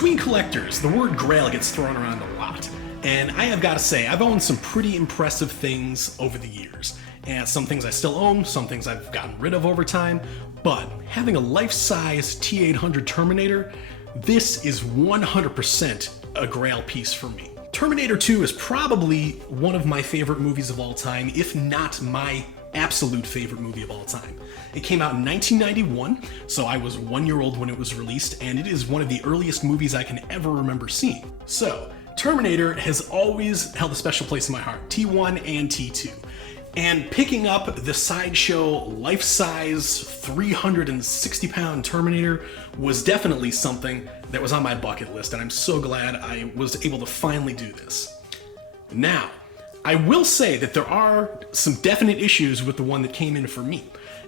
Between collectors, the word GRAIL gets thrown around a lot, and I have got to say, I've owned some pretty impressive things over the years. And some things I still own, some things I've gotten rid of over time, but having a life-size T-800 Terminator, this is 100% a GRAIL piece for me. Terminator 2 is probably one of my favorite movies of all time, if not my absolute favorite movie of all time. It came out in 1991, so I was 1 year old when it was released, and it is one of the earliest movies I can ever remember seeing. So, Terminator has always held a special place in my heart, T1 and T2. And picking up the Sideshow life-size 360-pound Terminator was definitely something that was on my bucket list, and I'm so glad I was able to finally do this. Now, I will say that there are some definite issues with the one that came in for me.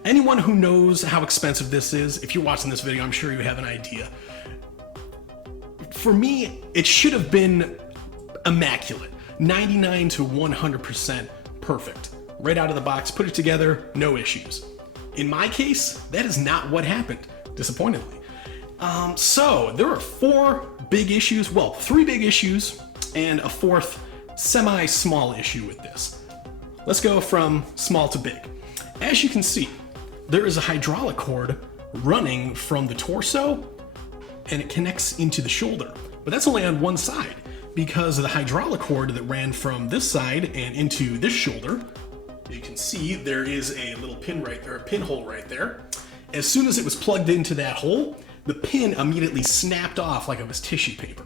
Anyone who knows how expensive this is, if you're watching this video, I'm sure you have an idea. For me, it should have been immaculate. 99 to 100% perfect. Right out of the box, put it together, no issues. In my case, that is not what happened, disappointingly. So there are four big issues, well, three big issues, and a fourth semi-small issue with this. Let's go from small to big. As you can see, there is a hydraulic cord running from the torso, and it connects into the shoulder. But that's only on one side, because of the hydraulic cord that ran from this side and into this shoulder. You can see there is a little pin right there, a pinhole right there. As soon as it was plugged into that hole, the pin immediately snapped off like it was tissue paper.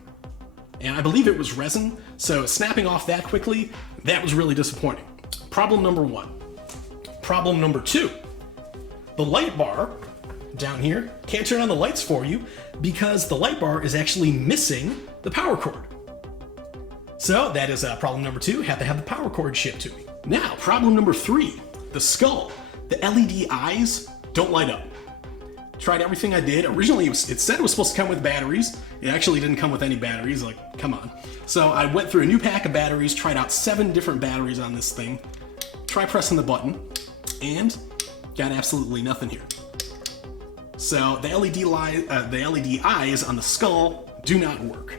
And I believe it was resin, so snapping off that quickly, that was really disappointing. Problem number one. Problem number two. The light bar down here can't turn on the lights for you because the light bar is actually missing the power cord. So that is problem number two, have to have the power cord shipped to me. Now, problem number three, the skull. The LED eyes don't light up. Tried everything I did. Originally, it said it was supposed to come with batteries. It actually didn't come with any batteries, like, come on. So I went through a new pack of batteries, tried out 7 different batteries on this thing, tried pressing the button, and got absolutely nothing here. So the LED eyes on the skull do not work.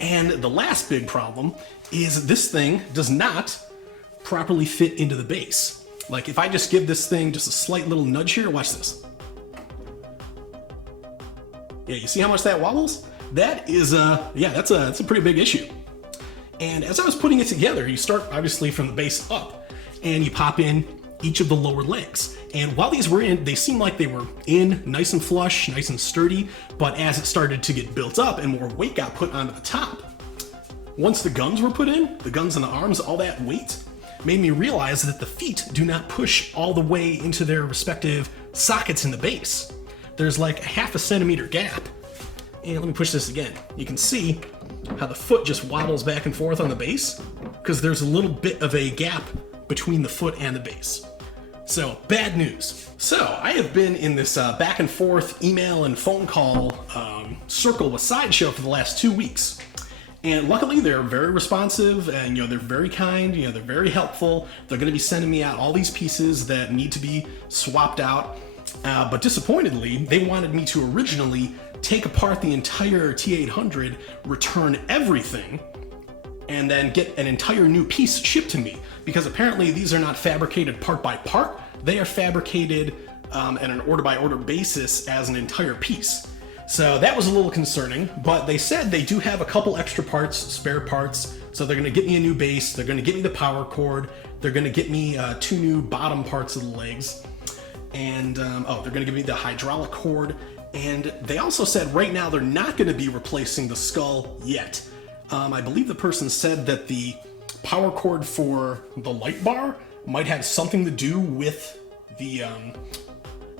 And the last big problem is this thing does not properly fit into the base. Like if I just give this thing just a slight little nudge here, watch this. Yeah, you see how much that wobbles? That is, that's a pretty big issue. And as I was putting it together, you start obviously from the base up, and you pop in each of the lower legs. And while these were in, they seemed like they were in nice and flush, nice and sturdy, but as it started to get built up and more weight got put onto the top, once the guns were put in, the guns and the arms, all that weight, made me realize that the feet do not push all the way into their respective sockets in the base. There's like a half a centimeter gap. And let me push this again. You can see how the foot just wobbles back and forth on the base because there's a little bit of a gap between the foot and the base. So, bad news. So, I have been in this back and forth email and phone call circle with Sideshow for the last 2 weeks. And luckily, they're very responsive, and they're very kind. They're very helpful. They're going to be sending me out all these pieces that need to be swapped out. But disappointedly, they wanted me to originally take apart the entire T-800, return everything, and then get an entire new piece shipped to me. Because apparently, these are not fabricated part by part. They are fabricated on an order-by-order basis as an entire piece. So that was a little concerning, but they said they do have a couple extra parts, spare parts, so they're going to get me a new base, they're going to get me the power cord, they're going to get me 2 new bottom parts of the legs, and they're going to give me the hydraulic cord, and they also said right now they're not going to be replacing the skull yet. I believe the person said that the power cord for the light bar might have something to do with the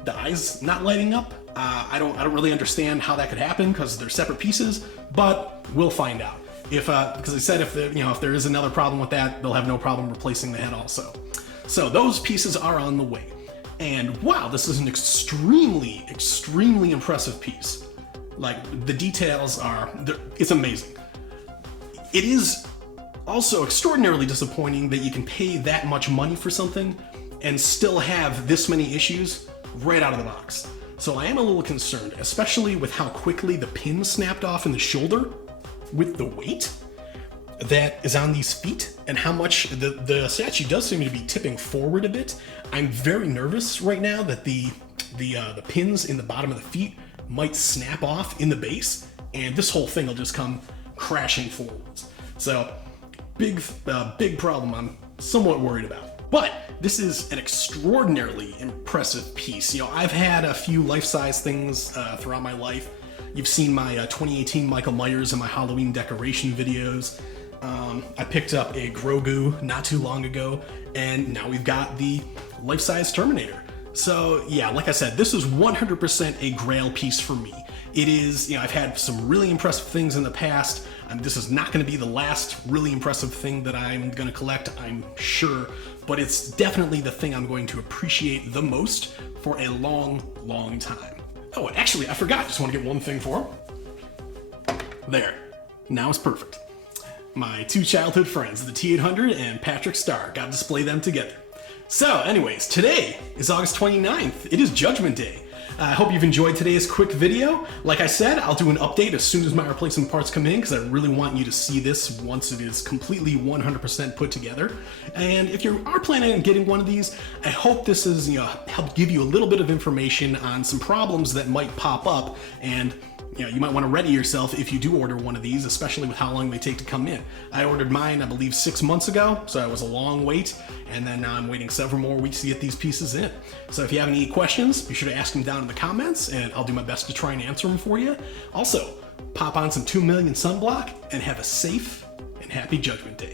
eyes not lighting up. I don't really understand how that could happen because they're separate pieces, but we'll find out. Because they said if there is another problem with that, they'll have no problem replacing the head also. So those pieces are on the way. And wow, this is an extremely, extremely impressive piece. Like the details it's amazing. It is also extraordinarily disappointing that you can pay that much money for something and still have this many issues right out of the box. So I am a little concerned, especially with how quickly the pin snapped off in the shoulder with the weight that is on these feet and how much the statue does seem to be tipping forward a bit. I'm very nervous right now that the pins in the bottom of the feet might snap off in the base and this whole thing will just come crashing forwards. So big problem I'm somewhat worried about. But this is an extraordinarily impressive piece. You know, I've had a few life-size things throughout my life. You've seen my 2018 Michael Myers and my Halloween decoration videos. I picked up a Grogu not too long ago, and now we've got the life-size Terminator. So yeah, like I said, this is 100% a GRAIL piece for me. It is, you know, I've had some really impressive things in the past. This is not going to be the last really impressive thing that I'm going to collect, I'm sure, but it's definitely the thing I'm going to appreciate the most for a long, long time. Oh, and actually, I forgot. Just want to get one thing for him. There. Now it's perfect. My two childhood friends, the T-800 and Patrick Starr, got to display them together. So, anyways, today is August 29th. It is Judgment Day. I hope you've enjoyed today's quick video. Like I said, I'll do an update as soon as my replacement parts come in because I really want you to see this once it is completely 100% put together. And if you are planning on getting one of these, I hope this is, you know, help give you a little bit of information on some problems that might pop up, and you know, you might want to ready yourself if you do order one of these, especially with how long they take to come in. I ordered mine, I believe, 6 months ago, so it was a long wait, and then now I'm waiting several more weeks to get these pieces in. So if you have any questions, be sure to ask them down in the comments, and I'll do my best to try and answer them for you. Also, pop on some 2 million sunblock, and have a safe and happy Judgment Day.